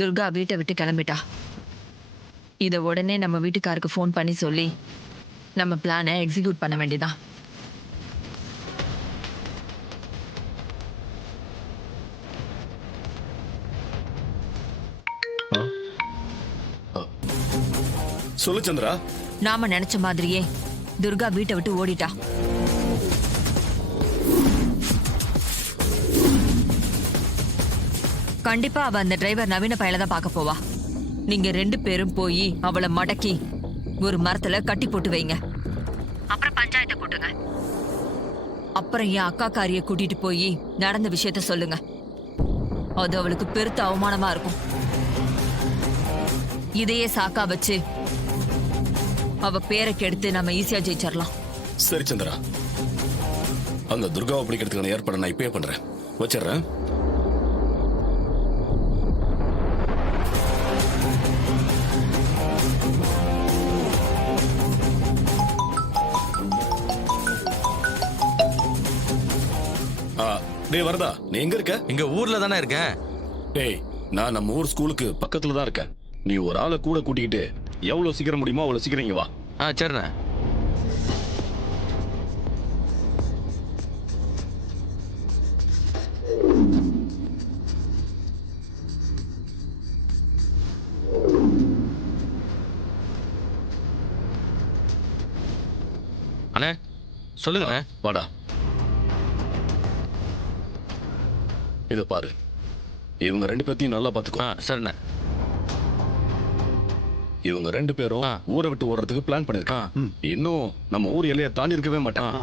துர்கா வீட்டை விட்டு கிளம்பிட்டா. இதை உடனே நம்ம வீட்டுக்காருக்கு ஃபோன் பண்ணி சொல்லி நம்ம பிளானை எக்ஸிக்யூட் பண்ண வேண்டியதான். சொல்லு சந்திரா. நாம நினைச்ச மாதிரியே துர்கா வீட்டை விட்டு ஓடிட்டா. கண்டிப்பா அவ அந்த டிரைவர் நவீன பையல தான் பார்க்க போவா. நீங்க 2 பேரும் போய் அவளை மடக்கி ஒரு மரத்துல கட்டி போட்டு வைங்க. அப்புறம் பஞ்சாயத்தை கூட்டுங்க. அப்புறம் என் அக்காக்காரிய கூட்டிட்டு போய் நடந்த விஷயத்த சொல்லுங்க. அது அவளுக்கு பெருத்த அவமானமா இருக்கும். இதையே சாக்கா வச்சு அவ பேரை கெடுத்து நம்ம ஈஸியா ஜெயிச்சிடலாம். சரி சந்திரா, அந்த துர்காவை பிடிக்கிறதுக்கான ஏற்பாடு நான் இப்பயே பண்றேன். வச்சிடுறேன். டேய் வரதா, நீ எங்க இருக்க? இங்க ஊர்ல தானே இருக்கேன். டேய், நான் நம்ம ஊர் ஸ்கூலுக்கு பக்கத்துல தான் இருக்கேன். நீ ஒரு ஆளை கூட கூட்டிக்கிட்டு எவ்வளவு சீக்கிரம் முடியுமோ அவ்வளவு சீக்கிரம் இங்க வா. சரிண்ணே. அண்ணே சொல்லுங்க. வாடா, இத பாரு. இவங்க 2 பேர்த்தையும் நல்லா பாத்துக்கோ. சரிண்ணே. இவங்க 2 பேரும் ஊரை விட்டு ஓடுறதுக்கு பிளான் பண்ணிருக்கான். இன்னும் நம்ம ஊர் எல்லையை தாண்டி இருக்கவே மாட்டான்.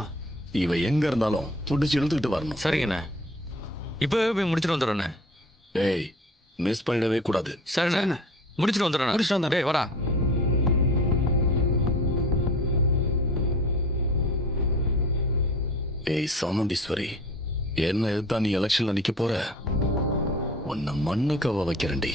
இவ எங்க இருந்தாலும் துடிச்சு இழுத்துக்கிட்டு வரணும். சரிங்கண்ணே, இப்பவே போய் முடிச்சுட்டு வந்துடுறேண்ணே. டேய், மிஸ் பண்ணிடவே கூடாது. சரிண்ணே, முடிச்சுட்டு வந்துடுறேன். டேய் வாடா. ஏய் சாமுண்டீஸ்வரி, என்ன எதுதான் நீ எலெக்ஷன்ல நிக்க போற? உன்னை மண்ணு கவ வைக்கிறேன்டி.